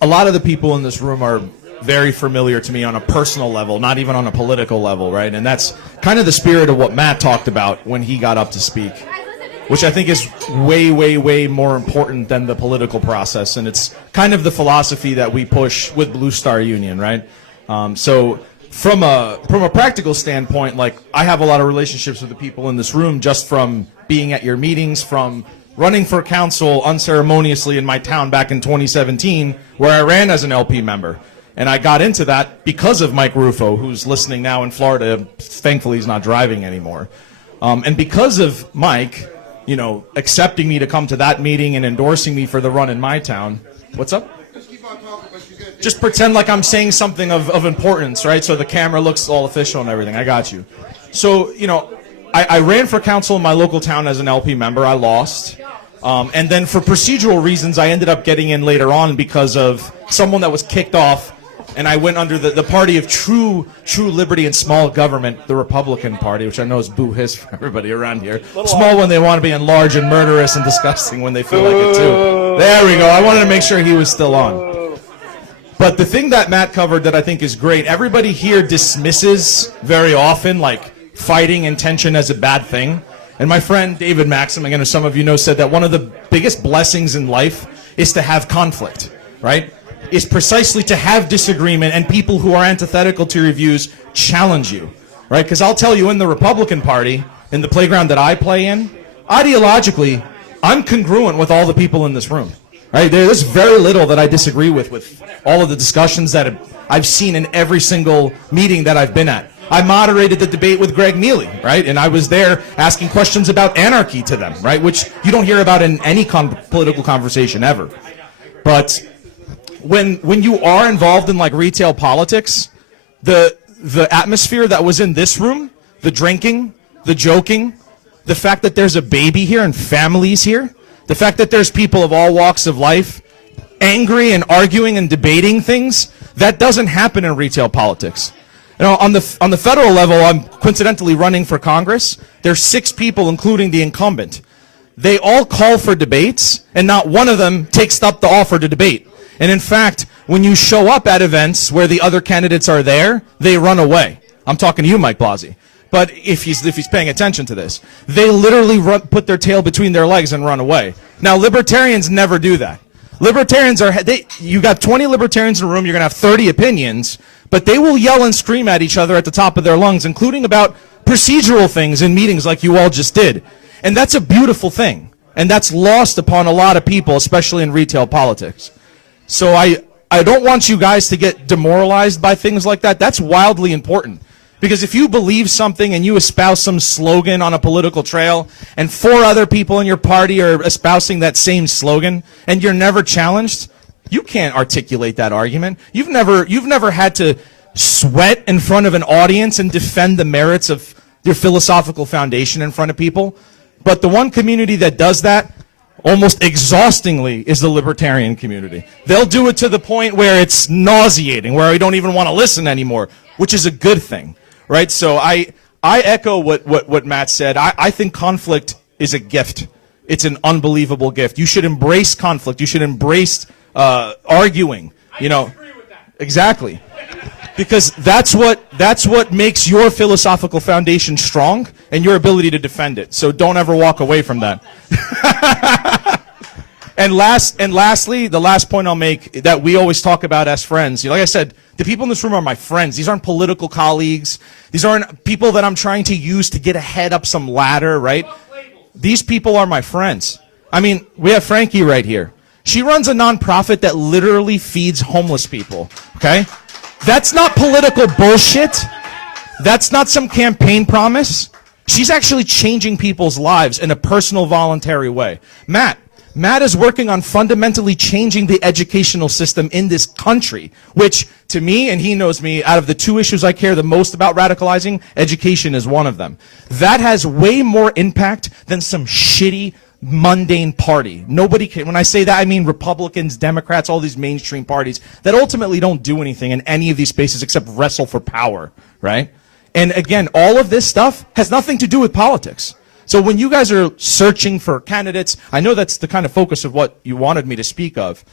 a lot of the people in this room are very familiar to me on a personal level, not even on a political level, right? And that's kind of the spirit of what Matt talked about when he got up to speak, which I think is way, way, way more important than the political process. And it's kind of the philosophy that we push with Blue Star Union, right? So from a practical standpoint, like, I have a lot of relationships with the people in this room just from being at your meetings, from running for council unceremoniously in my town back in 2017, where I ran as an LP member. And I got into that because of Mike Rufo, who's listening now in Florida. Thankfully, he's not driving anymore. And because of Mike, you know, accepting me to come to that meeting and endorsing me for the run in my town. What's up? Just keep on talking, but she's gonna Just pretend like I'm saying something of importance, right? So the camera looks all official and everything. I got you. So, you know, I ran for council in my local town as an LP member. I lost. And then for procedural reasons, I ended up getting in later on because of someone that was kicked off. And I went under the party of true liberty and small government, the Republican Party, which I know is boo-hiss for everybody around here. Small when they want to be, and large and murderous and disgusting when they feel like it too. There we go. I wanted to make sure he was still on. But the thing that Matt covered that I think is great, everybody here dismisses very often, like, fighting and tension as a bad thing. And my friend David Maxim, again, as some of you know, said that one of the biggest blessings in life is to have conflict, right? Is precisely to have disagreement and people who are antithetical to your views challenge you, right? Because I'll tell you, in the Republican Party, in the playground that I play in, ideologically, I'm congruent with all the people in this room, right? There's very little that I disagree with all of the discussions that I've seen in every single meeting that I've been at. I moderated the debate with Greg Neely, right? And I was there asking questions about anarchy to them, right? Which you don't hear about in any political conversation ever. But when you are involved in, like, retail politics, the atmosphere that was in this room, the drinking, the joking, the fact that there's a baby here and families here, the fact that there's people of all walks of life angry and arguing and debating things, that doesn't happen in retail politics. You know, on the federal level, I'm coincidentally running for Congress. There's 6 people, including the incumbent. They all call for debates, and not one of them takes up the offer to debate. And in fact, when you show up at events where the other candidates are there, they run away. I'm talking to you, Mike Blasey. But if he's paying attention to this, they literally put their tail between their legs and run away. Now, libertarians never do that. Libertarians you got 20 libertarians in a room, you're going to have 30 opinions, but they will yell and scream at each other at the top of their lungs, including about procedural things in meetings like you all just did. And that's a beautiful thing. And that's lost upon a lot of people, especially in retail politics. So I don't want you guys to get demoralized by things like that. That's wildly important. Because if you believe something and you espouse some slogan on a political trail, and 4 other people in your party are espousing that same slogan, and you're never challenged, you can't articulate that argument. You've never had to sweat in front of an audience and defend the merits of your philosophical foundation in front of people. But the one community that does that almost exhaustingly is the libertarian community. They'll do it to the point where it's nauseating, where we don't even want to listen anymore, which is a good thing, right? So I echo what Matt said. I think conflict is a gift. It's an unbelievable gift. You should embrace conflict. You should embrace arguing. You know, disagree with that. Exactly. Because that's what makes your philosophical foundation strong and your ability to defend it. So don't ever walk away from that. And lastly, the last point I'll make that we always talk about as friends. You know, like I said, the people in this room are my friends. These aren't political colleagues. These aren't people that I'm trying to use to get ahead up some ladder, right? These people are my friends. I mean, we have Frankie right here. She runs a nonprofit that literally feeds homeless people, okay? That's not political bullshit. That's not some campaign promise. She's actually changing people's lives in a personal, voluntary way. Matt is working on fundamentally changing the educational system in this country, which, to me, and he knows me, out of the 2 issues I care the most about radicalizing, education is one of them. That has way more impact than some shitty, mundane party. Nobody can, when I say that, I mean Republicans, Democrats, all these mainstream parties that ultimately don't do anything in any of these spaces except wrestle for power, right? And again, all of this stuff has nothing to do with politics. So when you guys are searching for candidates, I know that's the kind of focus of what you wanted me to speak of.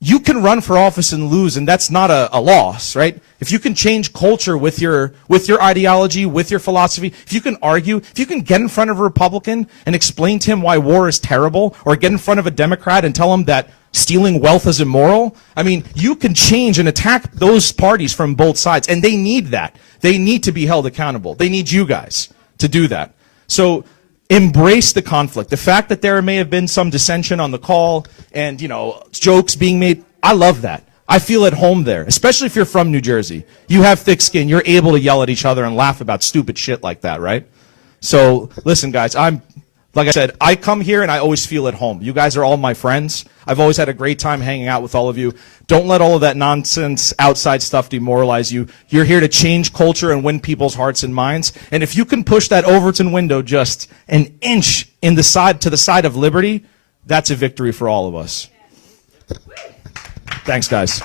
you can run for office and lose, and that's not a loss, right? If you can change culture with your ideology, with your philosophy, if you can argue, if you can get in front of a Republican and explain to him why war is terrible, or get in front of a Democrat and tell him that stealing wealth is immoral, I mean, you can change and attack those parties from both sides, and they need that. They need to be held accountable. They need you guys to do that. So embrace the conflict. The fact that there may have been some dissension on the call and, jokes being made, I love that. I feel at home there, especially if you're from New Jersey. You have thick skin. You're able to yell at each other and laugh about stupid shit like that, right? So listen, guys, like I said, I come here and I always feel at home. You guys are all my friends. I've always had a great time hanging out with all of you. Don't let all of that nonsense, outside stuff demoralize you. You're here to change culture and win people's hearts and minds. And if you can push that Overton window just an inch to the side of liberty, that's a victory for all of us. Thanks, guys.